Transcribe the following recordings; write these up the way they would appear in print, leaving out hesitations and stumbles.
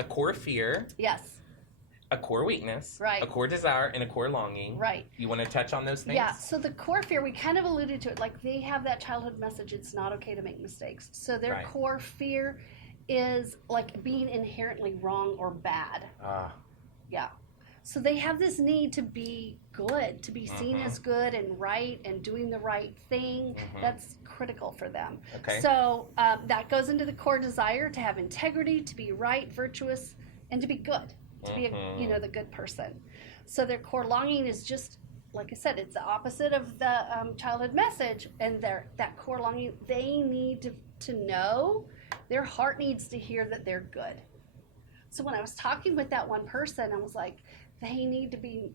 a core fear. Yes. A core weakness. Right. A core desire and a core longing. Right. You want to touch on those things? Yeah, so the core fear, we kind of alluded to it, like they have that childhood message, it's not okay to make mistakes. So their core fear is like being inherently wrong or bad. Yeah. So they have this need to be good, to be seen as good and right and doing the right thing. That's critical for them. Okay. So that goes into the core desire to have integrity, to be right, virtuous, and to be good, to be the good person. So their core longing is just, like I said, it's the opposite of the childhood message. And that core longing, they need to know, their heart needs to hear that they're good. So when I was talking with that one person, I was like, they need to be,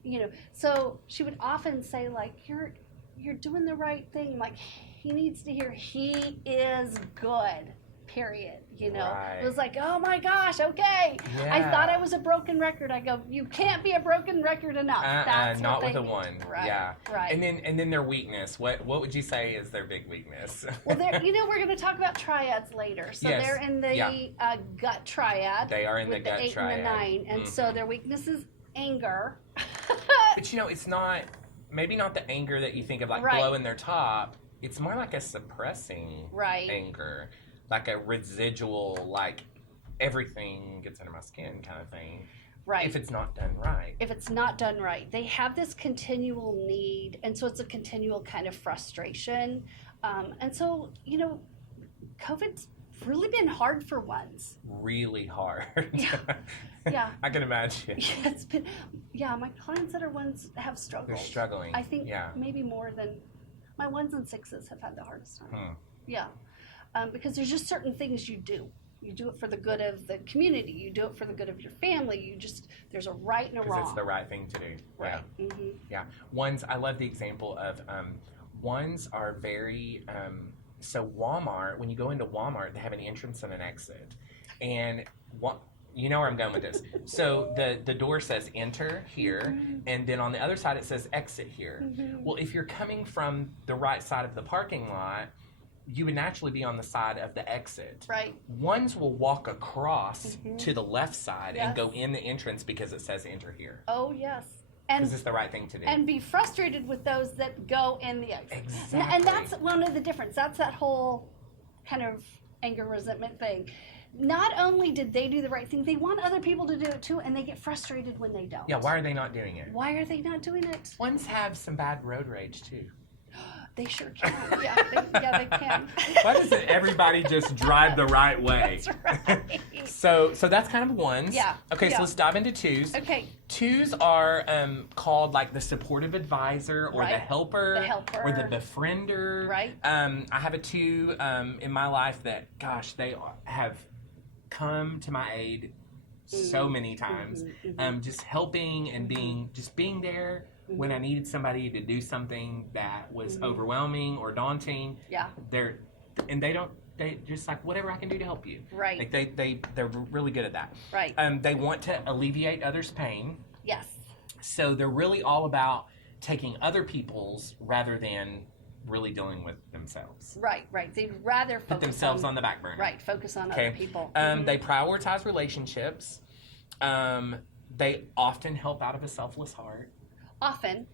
so she would often say, like, you're doing the right thing. Like, he needs to hear he is good, period. Right. It was like, oh my gosh, okay. Yeah. I thought I was a broken record. I go, you can't be a broken record enough. That's not what with they a one. Right. Yeah. Right. And then their weakness. What would you say is their big weakness? Well, we're going to talk about triads later. So yes. they're in the gut triad. They are in the with gut the 8 triad. and the 9. And so their weakness is anger. But it's not, maybe not the anger that you think of, like Right. blowing their top. It's more like a suppressing anger, like a residual, like everything gets under my skin kind of thing. Right. If it's not done right. If it's not done right. They have this continual need, and so it's a continual kind of frustration. And so, COVID's really been hard for ones. Really hard. Yeah. I can imagine. Yeah, it's been, my clients that are ones have struggled. They're struggling. I think maybe more than my 1s and 6s have had the hardest time. Yeah. Because there's just certain things you do. You do it for the good of the community. You do it for the good of your family. There's a right and a wrong. Because it's the right thing to do. Right. Yeah. Mm-hmm. Yeah. Ones, I love the example of ones are very, so Walmart, when you go into Walmart, they have an entrance and an exit. And you know where I'm going with this. So the door says enter here, and then on the other side it says exit here. Well, if you're coming from the right side of the parking lot, you would naturally be on the side of the exit. Right. Ones will walk across to the left side and go in the entrance because it says enter here. Oh, yes. Because it's the right thing to do. And be frustrated with those that go in the exit. Exactly. And that's one of the difference. That's that whole kind of anger, resentment thing. Not only did they do the right thing, they want other people to do it too, and they get frustrated when they don't. Yeah, why are they not doing it? Why are they not doing it? Ones have some bad road rage too. They sure can. They can. Why doesn't everybody just drive the right way? That's right. So that's kind of ones. Yeah. Okay, so let's dive into 2s. Okay. 2s are called like the supportive advisor or the helper. Or the befriender. Right. I have a 2 in my life that, gosh, they have come to my aid so many times. Just helping and being there when I needed somebody to do something that was overwhelming or daunting. Yeah. They're just like, whatever I can do to help you. Right. Like they're really good at that. Right. They want to alleviate others' pain. Yes. So they're really all about taking other people's rather than really dealing with themselves. Right. They'd rather put themselves on the back burner. Right. Focus on other people. They prioritize relationships. They often help out of a selfless heart. Often,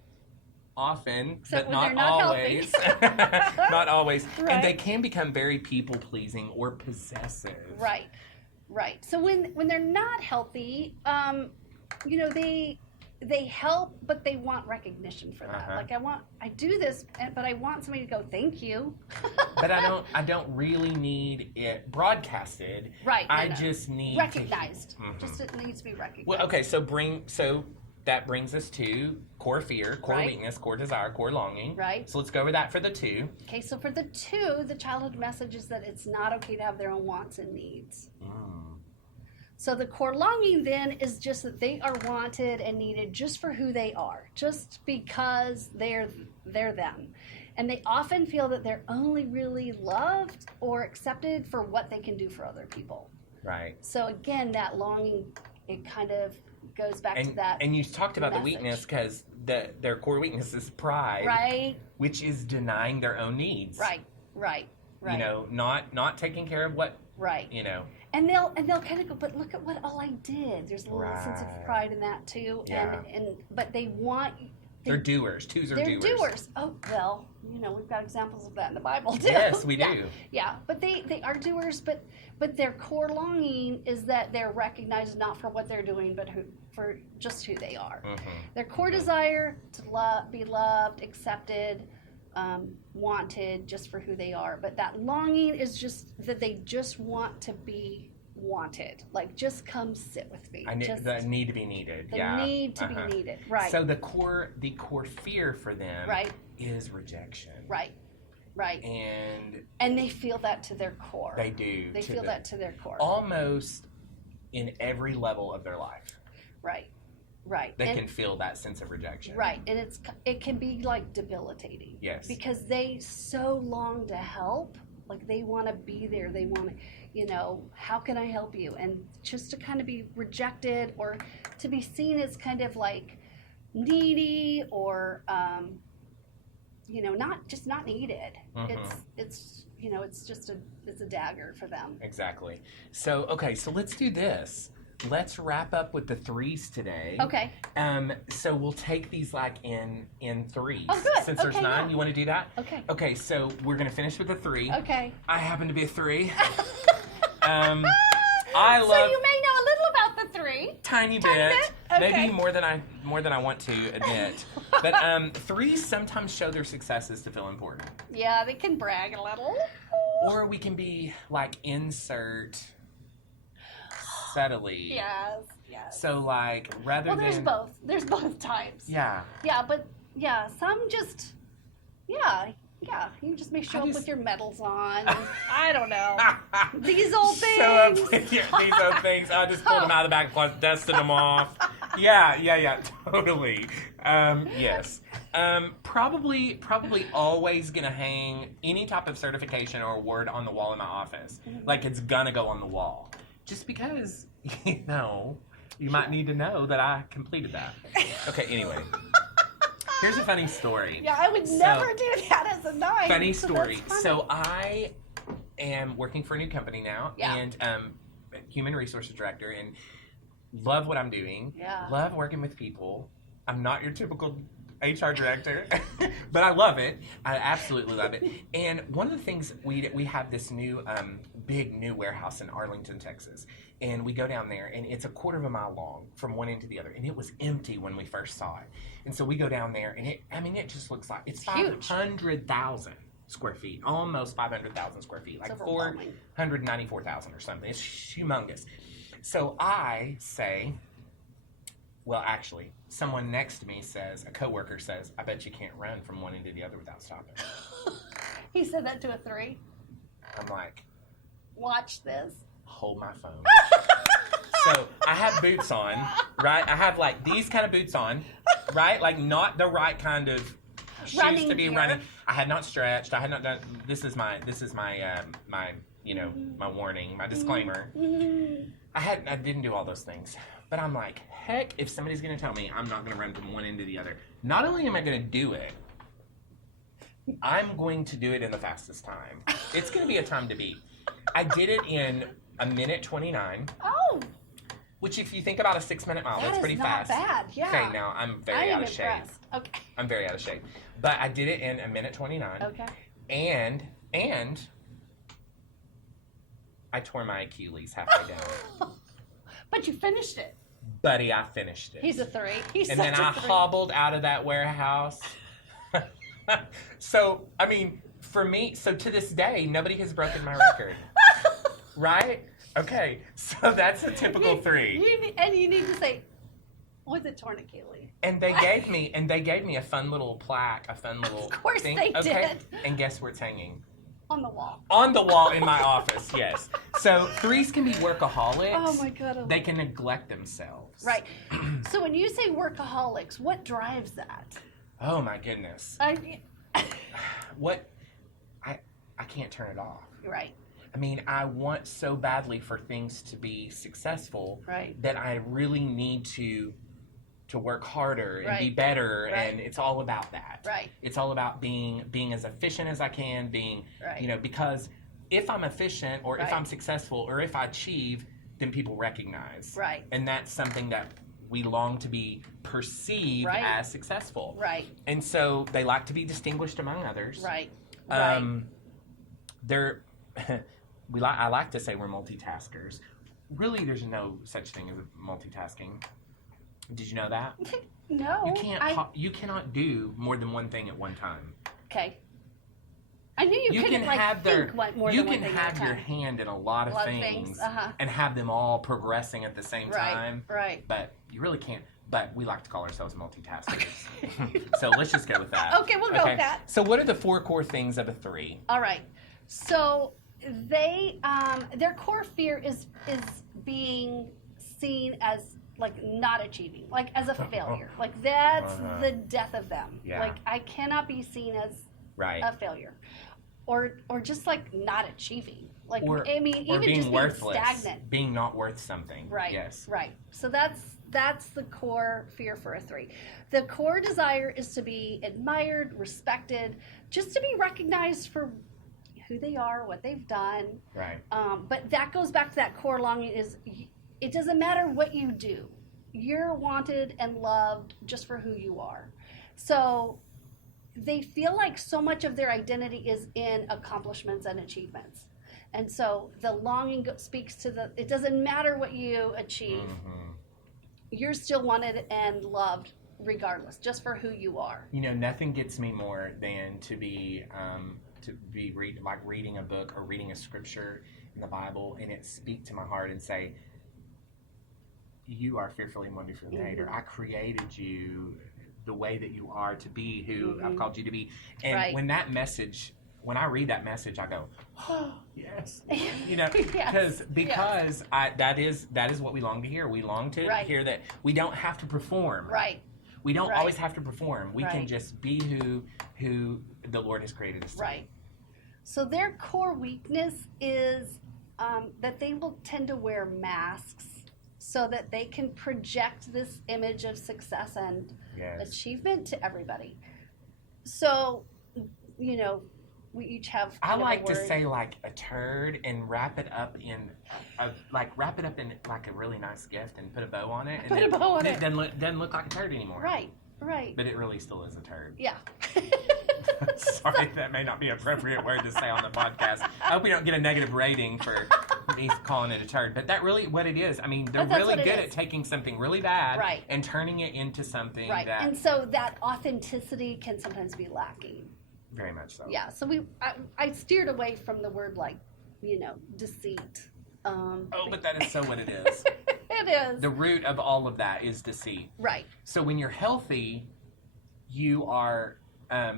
but not always. Not always. Right. And they can become very people-pleasing or possessive. Right. So when they're not healthy, they help, but they want recognition for that. Like I do this, but I want somebody to go, thank you. But I don't really need it broadcasted. Right. I just need recognized. Just it needs to be recognized. Well, okay. So that brings us to core fear, core weakness, core desire, core longing. Right. So let's go over that for the 2. Okay. So for the 2, the childhood message is that it's not okay to have their own wants and needs. So the core longing then is just that they are wanted and needed just for who they are, just because they're them. And they often feel that they're only really loved or accepted for what they can do for other people. Right. So again, that longing, it kind of goes back to that. And you talked about the weakness because their core weakness is pride. Right. Which is denying their own needs. Right. Not taking care of what. Right. And they'll kind of go, but look at what all I did. There's a little sense of pride in that too. Yeah. But they want. They're doers. Twos are they're doers. doers. Oh well, we've got examples of that in the Bible too. Yes, we do. Yeah, but they are doers. But their core longing is that they're recognized not for what they're doing, but for just who they are. Mm-hmm. Their core desire to be loved, accepted, wanted, just for who they are. But that longing is just that they just want to be wanted. Like, just come sit with me. The need to be needed. The need to be needed. Right. So the core fear for them is rejection. Right. Right. And they feel that to their core. They do. They feel that to their core. Almost in every level of their life. Right. Right. They can feel that sense of rejection. Right. And it can be like debilitating. Yes. Because they so long to help. Like, they want to be there. They want to, how can I help you? And just to kind of be rejected or to be seen as kind of like needy or, not needed. Mm-hmm. It's a dagger for them. Exactly. So, okay, so let's do this. Let's wrap up with the threes today. Okay. So we'll take these like in threes. Oh, good. Since there's 9, you want to do that? Okay. Okay, so we're going to finish with a 3. Okay. I happen to be a 3. So you may know a little about the 3. Tiny bit. Okay. Maybe more than I want to admit. But 3s sometimes show their successes to feel important. Yeah, they can brag a little. Or we can be like insert subtly. Yes. So like rather than there's both types. Yeah. Yeah, but some just you just may show up with your medals on. I don't know. These old things. Show up with these old things. I just pulled them out of the back closet, dusted them off. Yeah, totally. Yes. Probably always gonna hang any type of certification or award on the wall in my office. Mm-hmm. Like, it's gonna go on the wall. Just because, you might need to know that I completed that. Okay, anyway. Here's a funny story. Yeah, I would never do that as a 9. Funny so story. that's funny. So I am working for a new company now, Yeah. and human resources director, and love what I'm doing. Yeah. Love working with people. I'm not your typical HR director, but I love it. I absolutely love it. And one of the things, we have this new big new warehouse in Arlington, Texas, and we go down there, and it's a quarter of a mile long from one end to the other, and it was empty when we first saw it. And so we go down there, and it just looks like it's 500,000 square feet, almost 500,000 square feet, like 494,000 or something. It's humongous. So I say, well, actually, someone next to me says, a coworker says, I bet you can't run from one end to the other without stopping. He said that to a 3. I'm like, watch this. Hold my phone. So I have boots on, right? I have like these kind of boots on, right? Like not the right kind of shoes running to be gear. running. I had not stretched. I had not done. This is my my warning, my disclaimer. I didn't do all those things, but I'm like, heck, if somebody's gonna tell me I'm not gonna run from one end to the other, not only am I gonna do it, I'm going to do it in the fastest time. It's gonna be a time to beat. I did it in 1:29. Oh. Which, if you think about a 6-minute mile, that's pretty fast. That is not bad, yeah. Okay, now I'm very out of shape. Okay. I'm very out of shape. But I did it in 1:29. Okay. And I tore my Achilles halfway down. But you finished it. Buddy, I finished it. He's a 3. And then I hobbled out of that warehouse. So, I mean, for me, so to this day, nobody has broken my record. Right? Okay, so that's a typical 3. You need to say, was it torn Achilles? And they gave me a fun little plaque, a fun little Of course thing. they Okay. did. And guess where it's hanging? On the wall. On the wall in my office, yes. So 3s can be workaholics. Oh my God. They can neglect themselves. Right. So when you say workaholics, what drives that? Oh my goodness. What? I can't turn it off. Right. I mean, I want so badly for things to be successful, right, that I really need to work harder and right, be better, right, and it's all about that. Right. It's all about being as efficient as I can, being, right, because if I'm efficient or if Right. I'm successful or if I achieve, then people recognize. Right. And that's something that we long to be perceived Right. as successful. Right. And so they like to be distinguished among others. Right. They're I like to say we're multitaskers. Really, there's no such thing as multitasking. Did you know that? No. You cannot do more than one thing at one time. Okay. I knew you couldn't think more you than one can thing have at a your time. hand in a lot of things Uh-huh. and have them all progressing at the same time. Right. But you really can't. But we like to call ourselves multitaskers. So let's just go with that. Okay, we'll go with that. So what are the 4 core things of a 3? All right. So they their core fear is being seen as like not achieving, like as a failure. Like that's the death of them. Yeah. Like I cannot be seen as Right. a failure. Or just like not achieving. Like Or even being just worthless, being stagnant. being not worth something. Right. Yes. Right. So that's the core fear for a 3. The core desire is to be admired, respected, just to be recognized for who they are, what they've done. Right. But that goes back to that core longing is it doesn't matter what you do. You're wanted and loved just for who you are. So they feel like so much of their identity is in accomplishments and achievements. And so the longing speaks to it doesn't matter what you achieve. Mm-hmm. You're still wanted and loved regardless, just for who you are. You know, nothing gets me more than to be reading a book or reading a scripture in the Bible and it speak to my heart and say, you are fearfully and wonderfully made, or I created you the way that you are to be who I've called you to be. And when I read that message, I go, oh, yes. You know, because that is what we long to hear. We long to hear that we don't have to perform. Right. We don't always have to perform. We can Right. just be who the Lord has created us to Right. So their core weakness is that they will tend to wear masks so that they can project this image of success and achievement to everybody. So, you know, we each have I kind of like a to word. say like a turd and wrap it up in like a really nice gift and put a bow on it. And Put a bow on it it. doesn't look like a turd anymore. Right. But it really still is a turd. Yeah. Sorry, that may not be an appropriate word to say on the podcast. I hope we don't get a negative rating for me calling it a turd. But that really what it is. I mean, they're really good at taking something really bad and turning it into something that... And so that authenticity can sometimes be lacking. Very much so. Yeah, so I steered away from the word like, you know, deceit. But that is so what it is. It is. The root of all of that is deceit. Right. So when you're healthy, you are a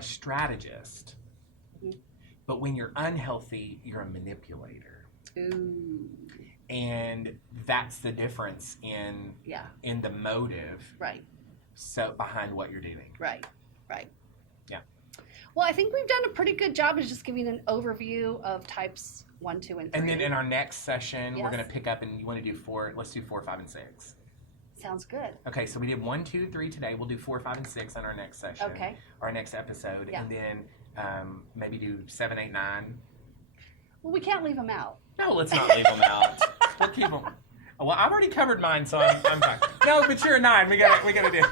strategist. Mm-hmm. But when you're unhealthy, you're a manipulator. Ooh. And that's the difference in the motive. Right. So behind what you're doing. Right. Yeah. Well, I think we've done a pretty good job of just giving an overview of types 1, 2, and 3. And then in our next session, we're going to pick up and you want to do 4. Let's do 4, 5, and 6. Sounds good. Okay, so we did 1, 2, 3 today. We'll do 4, 5, and 6 on our next session. Okay. Our next episode. Yeah. And then maybe do 7, 8, 9. Well, we can't leave them out. No, let's not leave them out. We'll keep them. Well, I've already covered mine, so I'm fine. No, but you're a 9. We gotta do.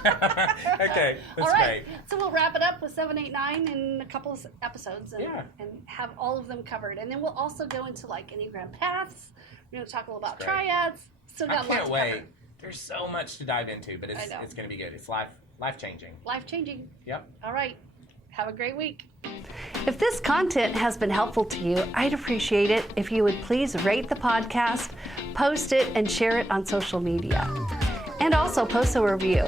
Okay, that's all right. great. So we'll wrap it up with 7, 8, 9 in a couple of episodes and have all of them covered. And then we'll also go into like Enneagram paths. We're going to talk a little about triads. Still got I can't lots to wait. cover. There's so much to dive into, but it's going to be good. It's life changing. Life changing. Yep. All right. Have a great week. If this content has been helpful to you, I'd appreciate it if you would please rate the podcast, post it, and share it on social media. And also post a review.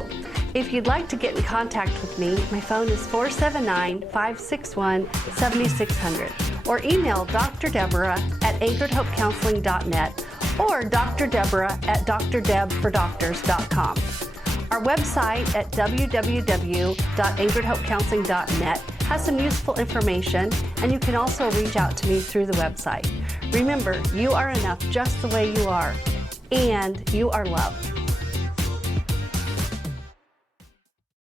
If you'd like to get in contact with me, my phone is 479-561-7600 or email Dr. Deborah at anchoredhopecounseling.net or Dr. Deborah at drdebfordoctors.com. Our website at www.anchoredhopecounseling.net has some useful information, and you can also reach out to me through the website. Remember, you are enough just the way you are, and you are loved.